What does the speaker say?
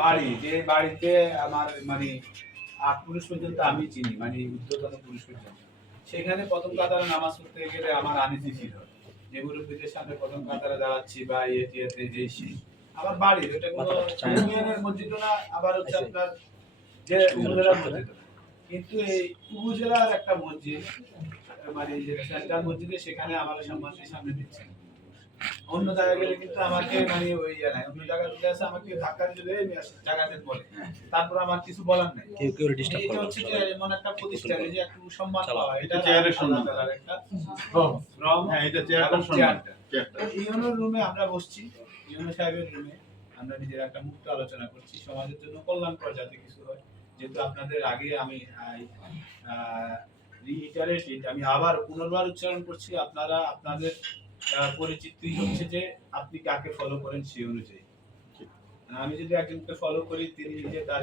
বাড়ি, যে বাড়িতে আমার মানে ৮ পুরুষ পর্যন্ত আমি চিনি, মানে ঊর্ধ্বতন পুরুষ পর্যন্ত। সেখানে প্রথম কাতারে নামাজ পড়তে গেলে আমার আনইজি ফিল হয়। যে মুরব্বীদের সামনে প্রথম কাতারে দাঁড়াচ্ছি বা ইয়েতে যে সেই। আমার বাড়ির এটা কোনো ইউনিয়নের মসজিদও না, আবার হচ্ছে আপনার যে উপজেলার মসজিদও না। কিন্তু এই উপজেলার একটা মসজিদ, মানে যে সেন্ট্রাল মসজিদে, সেখানে আমার সম্মানের সামনে দিচ্ছে। অন্য জায়গায় গেলে কিন্তু আমাকে মানে ওই ইয়ে নাই, অন্য জায়গায় যদি আসে আমাকে ধাক্কা দিলে জায়গাতে বলে, তারপর আমার কিছু বলার নাই। কেউ ডিস্টার্ব এটা করবে হচ্ছে যে এমন একটা প্রতিষ্ঠান, এই যে একটু সম্মান চালাও। পাওয়া, এটা চেয়ারের সম্মান। আল্লাহ তাআলার একটা শ্রম। হ্যাঁ, এটা চেয়ারটার এবং সম্মান। চেয়ারটা। ইউনোর রুমে আমরা বসছি, ইউনো সাহেবের রুমে আমরা নিজের একটা মুক্ত আলোচনা করছি, সমাজের জন্য কল্যাণকর যাতে কিছু হয়। যেহেতু আপনাদের আগে আমি রিইটারেট, আমি আবার পুনর্বার উচ্চারণ করছি, আপনারা আপনাদের পরিচিতি হচ্ছে যে আপনি কাকে ফলো করেন সেই অনুযায়ী। আমি যদি একজনকে ফলো করি, তিনি নিজে তার